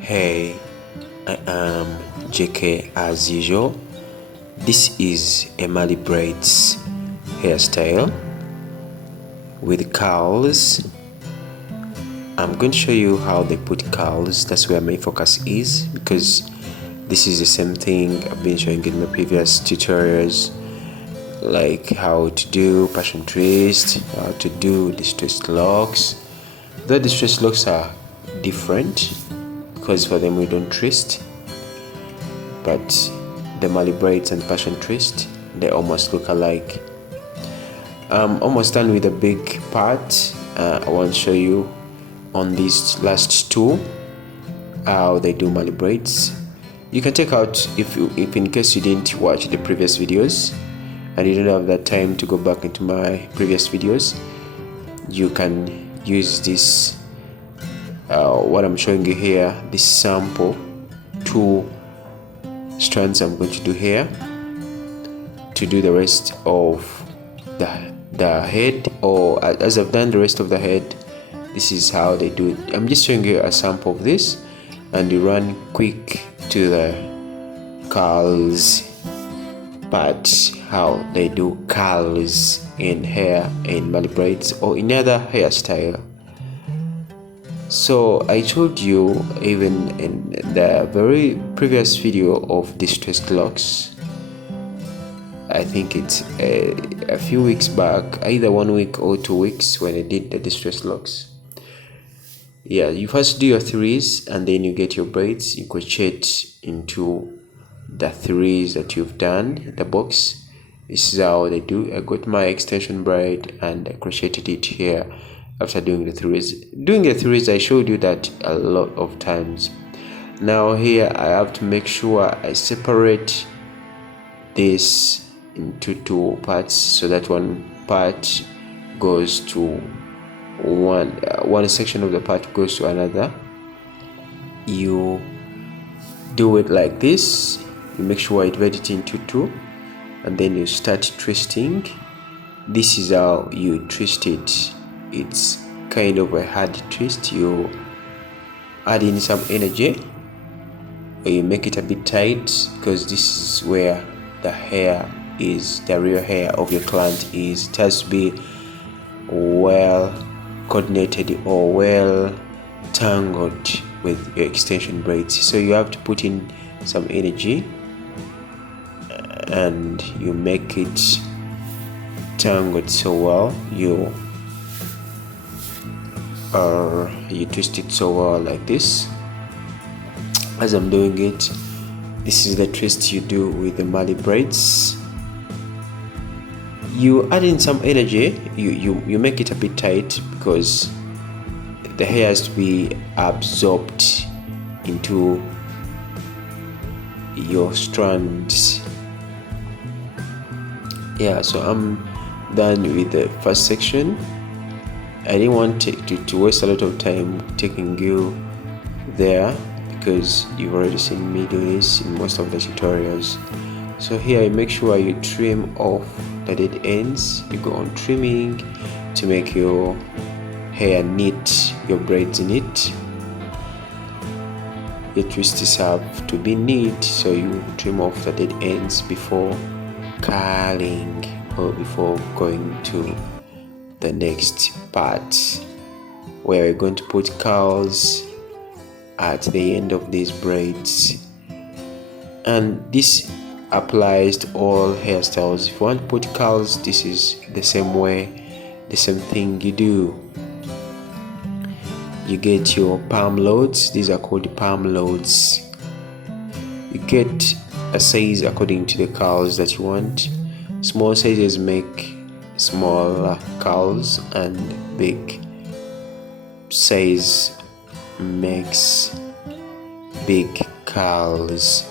Hey, I am JK as usual. This is Emily Braids Hairstyle with curls. I'm going to show you how they put curls. That's where my focus is, because this is the same thing I've been showing in my previous tutorials, like how to do passion twist, how to do distressed locks. The distressed locks are different because for them we don't twist, but the Mali braids and passion twist, they almost look alike. I'm almost done with the big part. I want to show you on these last two how they do Mali braids. You can check out if in case you didn't watch the previous videos and you don't have that time to go back into my previous videos, you can use this what I'm showing you here, this sample, two strands I'm going to do here to do the rest of the head, or as I've done the rest of the head. This is how they do it. I'm just showing you a sample of this, and you run quick to the curls part, how they do curls in hair, in Mali braids, or in other hairstyle. So I told you even in the very previous video of distressed locks, I think it's a few weeks back, either 1 week or 2 weeks, when I did the distressed locks. Yeah, you first do your threes and then you get your braids, you crochet into the threes that you've done, the box. This is how they do. I got my extension braid and I crocheted it here after doing the threes. Doing the threes, I showed you that a lot of times. Now here I have to make sure I separate this into two parts, so that one part goes to one section of the part goes to another. You do it like this. You make sure I divide it into two, and then you start twisting. This is how you twist it. It's kind of a hard twist. You add in some energy, or you make it a bit tight, because this is where the hair is, the real hair of your client is. It has to be well coordinated or well tangled with your extension braids. So you have to put in some energy and you make it tangled so well. You twist it so well like this. As I'm doing it, this is the twist you do with the Mali braids. You add in some energy. You make it a bit tight, because the hair has to be absorbed into your strands. Yeah, so I'm done with the first section. I didn't want to waste a lot of time taking you there, because you've already seen me do this in most of the tutorials. So here you make sure you trim off the dead ends. You go on trimming to make your hair neat, your braids neat. Your twists have to be neat, so you trim off the dead ends before curling or before going to the next part, where we're going to put curls at the end of these braids. And this applies to all hairstyles. If you want to put curls, this is the same way, the same thing you do. You get your palm loads. These are called palm loads. You get a size according to the curls that you want. Small sizes make small curls, and big size makes big curls.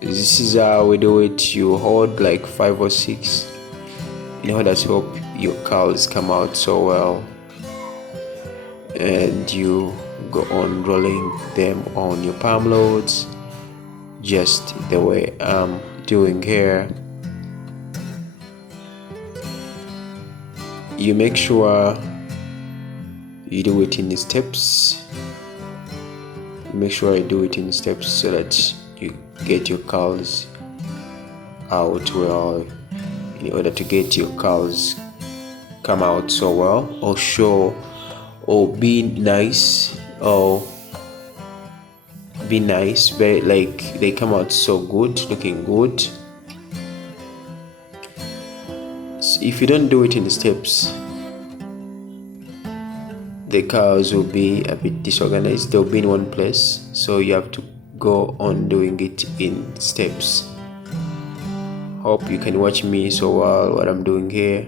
This is how we do it. You hold like 5 or 6 in order to help your curls come out so well, and you go on rolling them on your palm loads, just the way I'm doing here. You make sure you do it in steps. make sure I do it in steps so that you get your curls out well, in order to get your curls come out so well, or show, or be nice, or be nice, very like they come out so good, looking good. So if you don't do it in steps, the curls will be a bit disorganized, they'll be in one place, so you have to go on doing it in steps. Hope you can watch me so well what I'm doing here.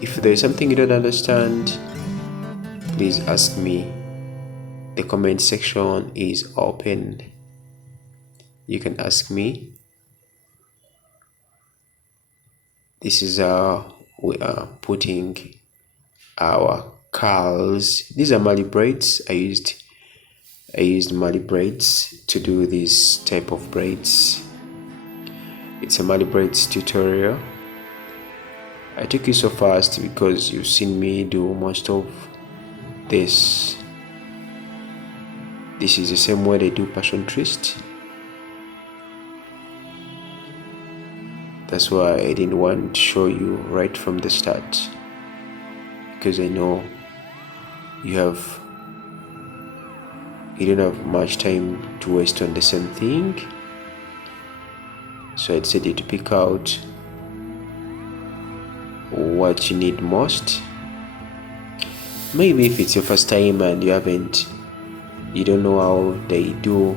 If there's something you don't understand, please ask me. The comment section is open. You can ask me. This is how we are putting our curls. These are Mali braids. I used Mali braids to do this type of braids. It's a Mali braids tutorial. I took it so fast because you've seen me do most of this. This is the same way they do passion twist. That's why I didn't want to show you right from the start, because I know you don't have much time to waste on the same thing. So I decided to pick out what you need most. Maybe if it's your first time and you don't know how they do,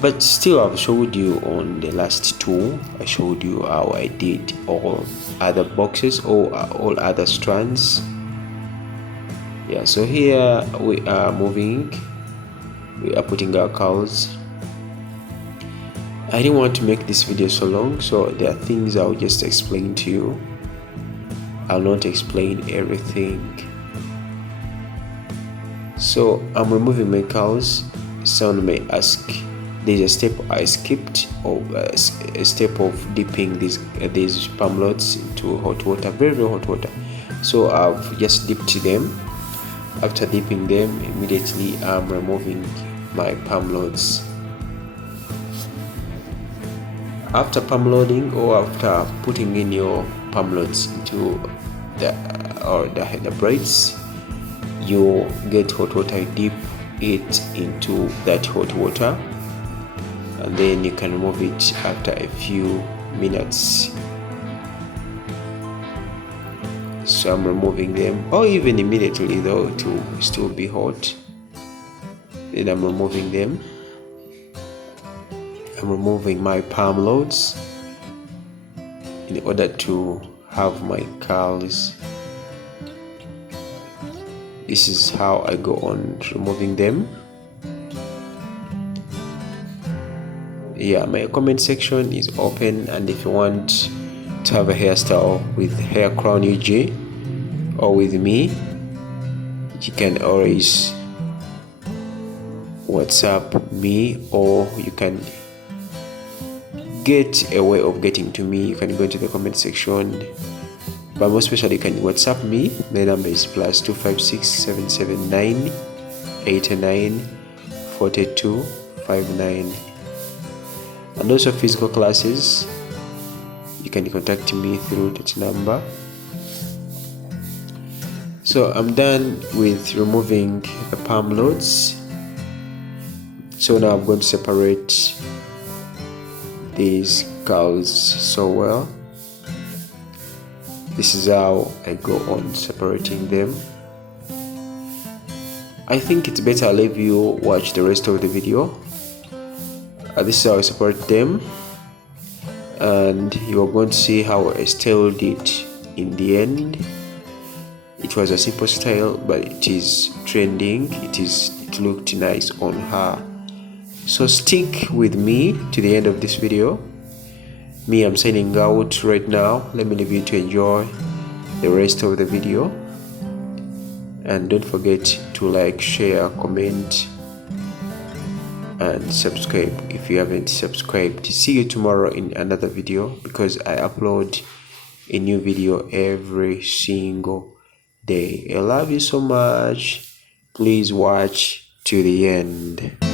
but still I've showed you on the last two. I showed you how I did all other boxes or all other strands. Yeah, so here we are putting our curls. I didn't want to make this video so long, so there are things I'll just explain to you. I'll not explain everything. So I'm removing my curls. Someone may ask, there's a step I skipped, or a step of dipping these palm loads into hot water, very hot water. So I've just dipped them. After dipping them, immediately I'm removing my palm loads. After palm loading, or after putting in your palm loads into the braids, you get hot water, dip it into that hot water, and then you can remove it after a few minutes. So I'm removing them, or even immediately though, to still be hot. Then I'm removing them. I'm removing my palm loads in order to have my curls. This is how I go on removing them. Yeah, my comment section is open, and if you want to have a hairstyle with hair crown UG or with me, you can always WhatsApp me, or you can get a way of getting to me. You can go into the comment section, but most especially you can WhatsApp me. The number is +256 779 89 42 59. And also physical classes, you can contact me through that number. So I'm done with removing the palm loads. So now I'm going to separate these curls so well. This is how I go on separating them. I think it's better I leave you watch the rest of the video. This is how I separate them, and you are going to see how I styled it in the end. It was a simple style, but it is trending. It looked nice on her. So stick with me to the end of this video. Me, I'm signing out right now. Let me leave you to enjoy the rest of the video, and don't forget to like, share, comment, and subscribe if you haven't subscribed. See you tomorrow in another video, because I upload a new video every single day. I love you so much. Please watch to the end.